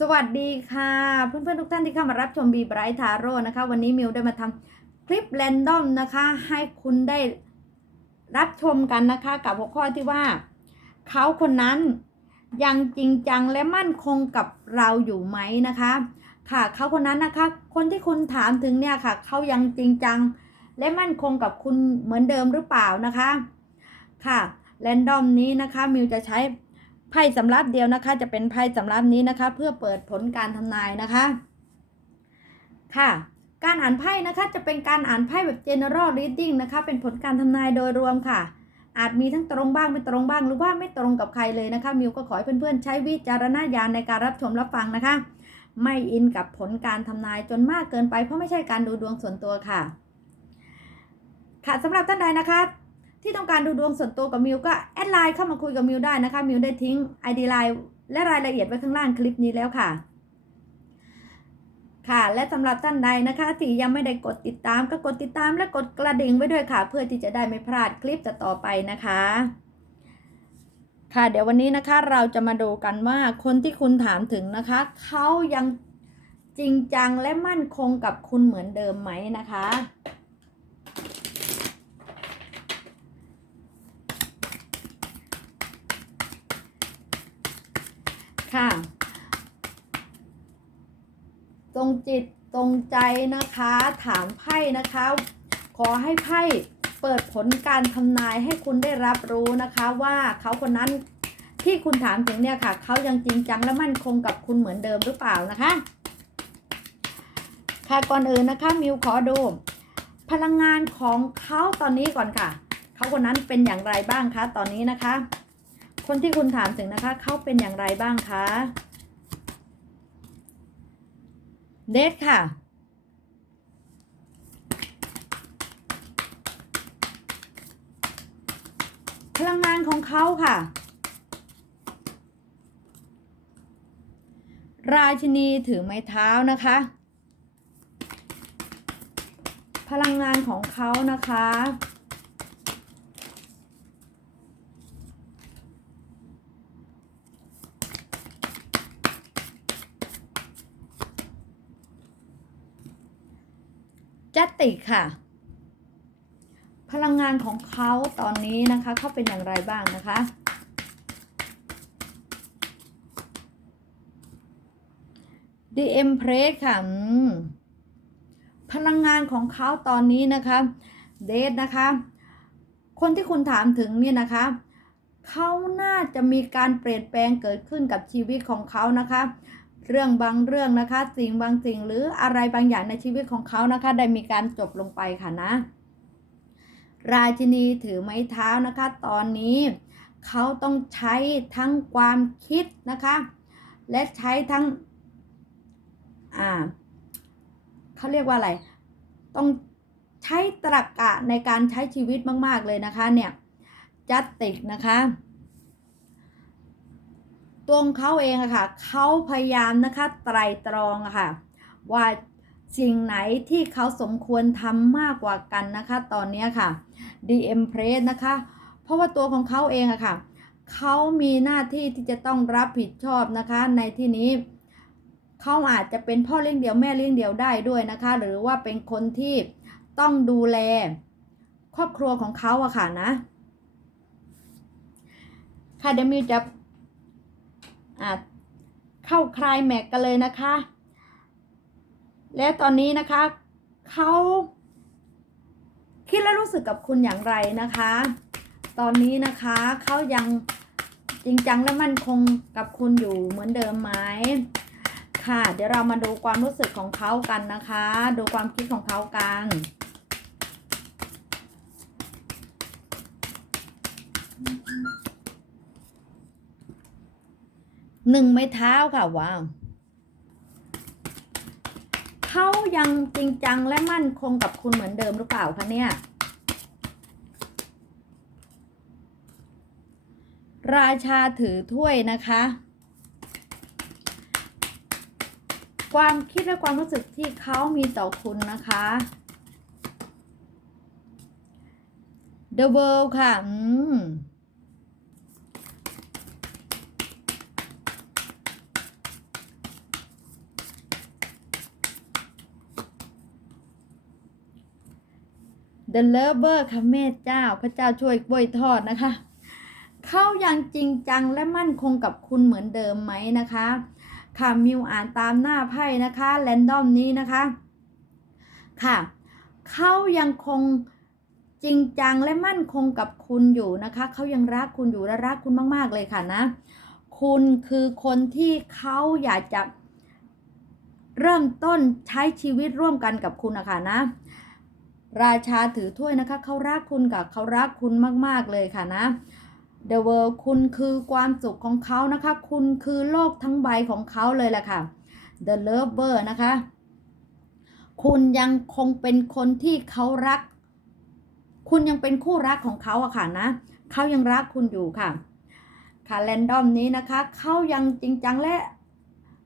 สวัสดีค่ะ เพื่อนๆทุกท่านที่เข้ามารับชมบีไบรท์ทาโร่นะคะ วันนี้มิวได้มาทำคลิปแรนดอมนะคะ ให้คุณได้รับชมกันนะคะ กับหัวข้อที่ว่า เขาคนนั้นยังจริงจังและมั่นคงกับเราอยู่ไหมนะคะ ค่ะเขาคนนั้นนะคะ คนที่คุณถามถึงเนี่ยค่ะเขายังจริงจัง และมั่นคงกับคุณเหมือนเดิมหรือเปล่านะคะ ค่ะแรนดอมนี้นะคะมิวจะใช้ พ่สำรับเดียวนะคะ จะเป็นไพ่สำรับนี้นะคะ เพื่อเปิดผลการทำนายนะคะ ค่ะ การอ่านไพ่นะคะ จะเป็นการอ่านไพ่แบบ general reading นะคะ เป็นผลการทำนายโดยรวมค่ะ อาจมีทั้งตรงบ้างไม่ตรงบ้างหรือว่าไม่ตรงกับใครเลยนะคะมิวก็ขอให้เพื่อนๆ ใช้วิจารณญาณในการรับชมรับฟังนะคะ ไม่อินกับผลการทำนายจนมากเกินไปเพราะไม่ใช่การดูดวงส่วนตัวค่ะ ค่ะสำหรับท่านใดนะคะ ที่ต้องการดูดวงส่วนตัวกับมิวก็แอดไลน์เข้ามาคุยกับมิวได้นะคะ มิวได้ทิ้ง ID ไลน์และรายละเอียดไว้ข้างล่างคลิปนี้แล้วค่ะ ค่ะ และสำหรับท่านใดนะคะที่ยังไม่ได้กดติดตามก็กดติดตามและกดกระดิ่งไว้ด้วยค่ะ เพื่อที่จะได้ไม่พลาดคลิปต่อไปนะคะ ค่ะ เดี๋ยววันนี้นะคะเราจะมาดูกันว่าคนที่คุณถามถึงนะคะเขายังจริงจังและมั่นคงกับคุณเหมือนเดิมไหมนะคะ ค่ะ ตรงจิตตรงใจนะคะ ถามไพ่นะคะ ขอให้ไพ่เปิดผลการทำนายให้คุณได้รับรู้นะคะว่าเขาคนนั้นที่คุณถามถึงเนี่ยค่ะ เขายังจริงจังและมั่นคงกับคุณเหมือนเดิมหรือเปล่านะคะ ค่ะก่อนอื่นนะคะมิวขอดูพลังงานของเขาตอนนี้ก่อนค่ะ เขาคนนั้นเป็นอย่างไรบ้างคะตอนนี้นะคะ คนที่คุณถามถึงนะคะ เขาเป็นอย่างไรบ้างคะเดทค่ะ พลังงานของเขาค่ะ ราชินีถือไม้เท้านะคะ พลังงานของเขานะคะ จัตติค่ะ พลังงานของเขาตอนนี้นะคะเขาเป็นอย่างไรบ้างนะคะ DM p r e s ค่ะพลังงานของเขาตอนนี้นะคะเดทนะคะ คนที่คุณถามถึงเนี่ยนะคะเขาน่าจะมีการเปลี่ยนแปลงเกิดขึ้นกับชีวิตของเขานะคะ เรื่องบางเรื่องนะคะ สิ่งบางสิ่งหรืออะไรบางอย่างในชีวิตของเขานะคะ ได้มีการจบลงไปค่ะนะ ราชินีถือไม้เท้านะคะ ตอนนี้เขาต้องใช้ทั้งความคิดนะคะ และใช้ทั้งอ่าเขาเรียกว่าอะไร ต้องใช้ตรรกะในการใช้ชีวิตมาก ๆ เลยนะคะเนี่ยจัตติกนะคะ ตัวเขาเองอะค่ะเขาพยายามนะคะไตรตรองอะค่ะว่าสิ่งไหนที่เขาสมควรทำมากกว่ากันนะคะ ตอนนี้ค่ะ DM p r e s นะคะ เพราะว่าตัวของเขาเองอะค่ะเขามีหน้าที่ที่จะต้องรับผิดชอบนะคะ ในที่นี้เขาอาจจะเป็นพ่อเลี้ยงเดี่ยวแม่เลี้ยงเดี่ยวได้ด้วยนะคะ หรือว่าเป็นคนที่ต้องดูแล ครอบครัวของเขาอะค่ะนะค่ะเดมิวจะ เข้าคลายแม็กกันเลยนะคะ และตอนนี้นะคะเขาคิดและรู้สึกกับคุณอย่างไรนะคะ ตอนนี้นะคะเขายังจริงจังและมั่นคงกับคุณอยู่เหมือนเดิมไหมค่ะ เดี๋ยวเรามาดูความรู้สึกของเขากันนะคะ ดูความคิดของเขากัน หนึ่งไม้เท้าค่ะว้าวเขายังจริงจังและมั่นคงกับคุณเหมือนเดิมหรือเปล่าคะเนี่ย ราชาถือถ้วยนะคะ ความคิดและความรู้สึกที่เขามีต่อคุณนะคะ The World ค่ะ อืม The Lover ค่ะแม่เจ้า พระเจ้าช่วยกล้วยทอดนะคะ เขายังจริงจังและมั่นคงกับคุณเหมือนเดิมไหมนะคะ ค่ะมิวอ่านตามหน้าไพ่นะคะแรนดอมนี้นะคะ ค่ะเขายังคงจริงจังและมั่นคงกับคุณอยู่นะคะ เขายังรักคุณอยู่และรักคุณมาก ๆ เลยค่ะนะ คุณคือคนที่เขาอยากจะเริ่มต้นใช้ชีวิตร่วมกันกับคุณนะคะนะ ราชาถือถ้วยนะคะเขารักคุณกับเขารักคุณมาก ๆ เลยค่ะนะ The World คุณคือความสุขของเขานะคะ คุณคือโลกทั้งใบของเขาเลยแหละค่ะ The Lover นะคะ คุณยังคงเป็นคนที่เขารัก คุณยังเป็นคู่รักของเขาอะค่ะนะเขายังรักคุณอยู่ค่ะค่ะแรนดอมนี้นะคะเขายังจริงจังและ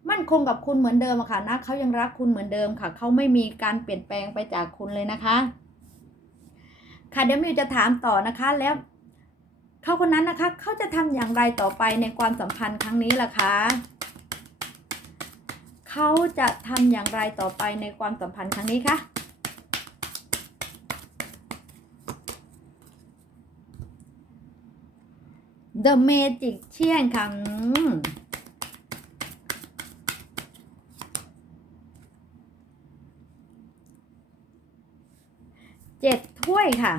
มั่นคงกับคุณเหมือนเดิมอะค่ะนะเขายังรักคุณเหมือนเดิมค่ะเขาไม่มีการเปลี่ยนแปลงไปจากคุณเลยนะคะ ค่ะเดี๋ยวมิวจะถามต่อนะคะแล้วเขาคนนั้นนะคะเขาจะทำอย่างไรต่อไปในความสัมพันธ์ครั้งนี้ล่ะคะเขาจะทำอย่างไรต่อไปในความสัมพันธ์ครั้งนี้คะ The Magic เชียนค่ะอืมเจ็ด ถ้วยค่ะ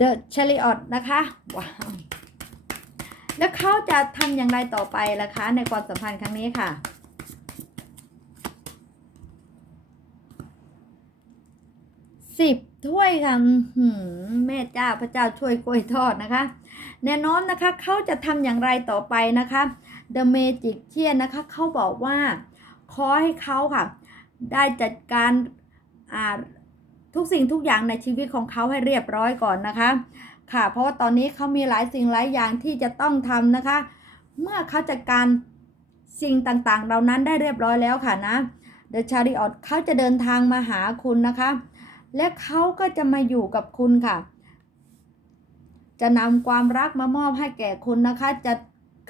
The Chariot นะคะว้าวแล้วเขาจะทำอย่างไรต่อไปล่ะคะ ในความสัมพันธ์ครั้งนี้ค่ะสิบถ้วยค่ะแม่เจ้าพระเจ้าช่วยกล้วยทอดนะคะ แน่นอนนะคะเขาจะทำอย่างไรต่อไปนะคะ The Magic เชียนนะคะเขาบอกว่าขอให้เขาค่ะ ได้จัดการทุกสิ่งทุกอย่างในชีวิตของเขาให้เรียบร้อยก่อนนะคะ ค่ะ เพราะว่าตอนนี้เขามีหลายสิ่งหลายอย่างที่จะต้องทำนะคะ เมื่อเขาจัดการสิ่งต่างๆ เหล่านั้นได้เรียบร้อยแล้วค่ะนะ The Chariot เขาจะเดินทางมาหาคุณนะคะ และเขาก็จะมาอยู่กับคุณค่ะ จะนำความรักมามอบให้แก่คุณนะคะ จะ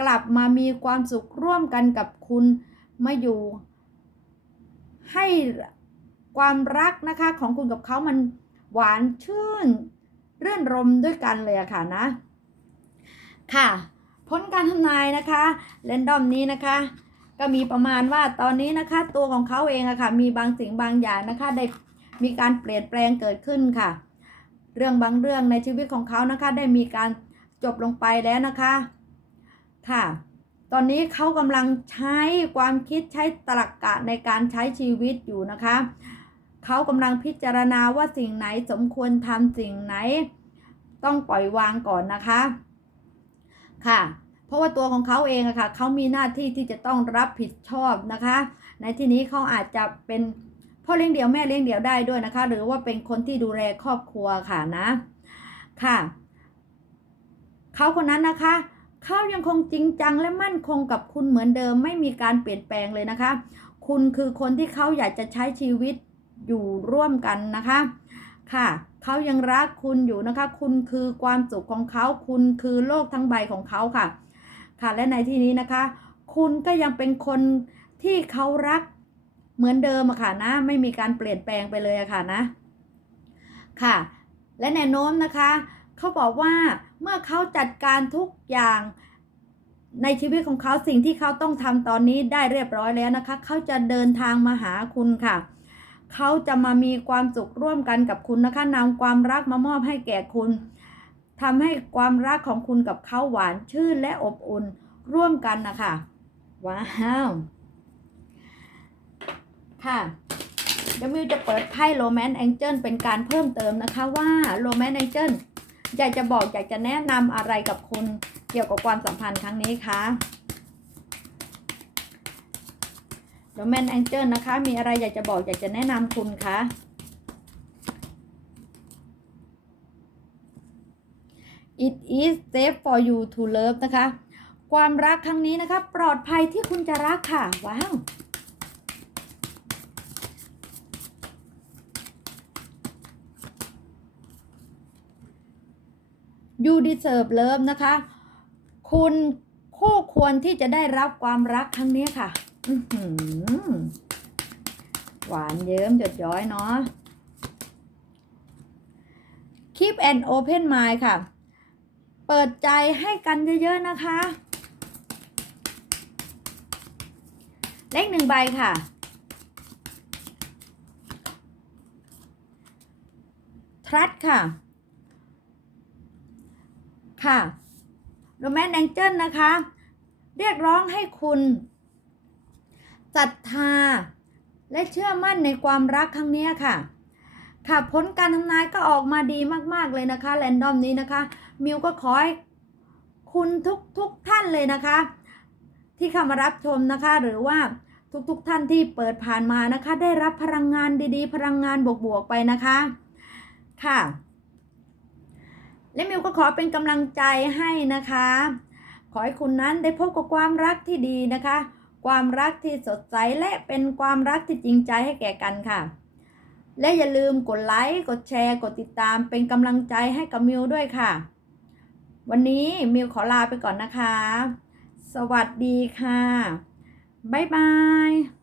กลับมามีความสุขร่วมกันกับคุณมาอยู่ ให้ความรักนะคะของคุณกับเขามันหวานชื่น เรื่อนรมด้วยกันเลยอะค่ะนะ ค่ะ ผลการทำนายนะคะเรนดอมนี้นะคะ ก็มีประมาณว่าตอนนี้นะคะ ตัวของเขาเองอะค่ะ มีบางสิ่งบางอย่างนะคะได้มีการเปลี่ยนแปลงเกิดขึ้นค่ะ เรื่องบางเรื่องในชีวิตของเขานะคะ ได้มีการจบลงไปแล้วนะคะค่ะ ตอนนี้เขากำลังใช้ความคิดใช้ตรรกะในการใช้ชีวิตอยู่นะคะ เขากำลังพิจารณาว่าสิ่งไหนสมควรทำสิ่งไหน ต้องปล่อยวางก่อนนะคะ ค่ะ เพราะว่าตัวของเขาเองอะค่ะเขามีหน้าที่ที่จะต้องรับผิดชอบนะคะ ในที่นี้เขาอาจจะเป็น พ่อเลี้ยงเดี่ยวแม่เลี้ยงเดี่ยวได้ด้วยนะคะ หรือว่าเป็นคนที่ดูแลครอบครัวค่ะนะ ค่ะเขาคนนั้นนะคะเขายังคงจริงจังและมั่นคงกับคุณเหมือนเดิม ไม่มีการเปลี่ยนแปลงเลยนะคะ คุณคือคนที่เขาอยากจะใช้ชีวิตอยู่ร่วมกันนะคะ ค่ะเขายังรักคุณอยู่นะคะ คุณคือความสุขของเขา คุณคือโลกทั้งใบของเขาค่ะ ค่ะและในที่นี้นะคะ คุณก็ยังเป็นคนที่เขารัก เหมือนเดิมอะค่ะนะ ไม่มีการเปลี่ยนแปลงไปเลยอะค่ะนะ ค่ะ และแนวโน้มนะคะเขาบอกว่าเมื่อเขาจัดการทุกอย่างในชีวิตของเขาสิ่งที่เขาต้องทำตอนนี้ได้เรียบร้อยแล้วนะคะ เขาจะเดินทางมาหาคุณค่ะ เขาจะมามีความสุขร่วมกันกับคุณนะคะนำความรักมามอบให้แก่คุณทำให้ความรักของคุณกับเขาหวานชื่นและอบอุ่นร่วมกันนะคะ ว้าว ค่ะเดี๋ยวมิวจะเปิดไพ่โรแมนต์แองเจิลเป็นการเพิ่มเติมนะคะว่าโรแมนต์แองเจิลอยากจะบอกอยากจะแนะนำอะไรกับคุณเกี่ยวกับความสัมพันธ์ครั้งนี้คะโรแมนต์แองเจิลนะคะ มีอะไรอยากจะบอกอยากจะแนะนำคุณคะ It is safe for you to love นะคะ ความรักครั้งนี้นะคะ ปลอดภัยที่คุณจะรักค่ะ ว้าว you deserve love นะคะ คุณคู่ควรที่จะได้รับความรักครั้งนี้ค่ะอื้อหือหวานเยิ้มหยดย้อยเนาะ Keep an open mind ค่ะ เปิดใจให้กันเยอะ ๆ นะคะ เลขหนึ่งใบค่ะ trust ค่ะ ค่ะ Romance Angel นะคะ เรียกร้องให้คุณศรัทธา และเชื่อมั่นในความรักครั้งนี้ค่ะ ค่ะผลการทำนายก็ออกมาดีมากๆเลยนะคะแรนดอมนี้นะคะ มิวก็ขอให้คุณทุกทุกท่านเลยนะคะ ที่เข้ามารับชมนะคะ หรือว่าทุกๆทท่านที่เปิดผ่านมานะคะ ได้รับพลังงานดีๆ พลังงานบวกๆไปนะคะ ค่ะ และมิวก็ขอเป็นกำลังใจให้นะคะ ขอให้คุณนั้นได้พบกับความรักที่ดีนะคะ ความรักที่สดใสและเป็นความรักที่จริงใจให้แก่กันค่ะ และอย่าลืมกดไลค์กดแชร์กดติดตามเป็นกำลังใจให้กับมิวด้วยค่ะ วันนี้มิวขอลาไปก่อนนะคะ สวัสดีค่ะ บ๊ายบาย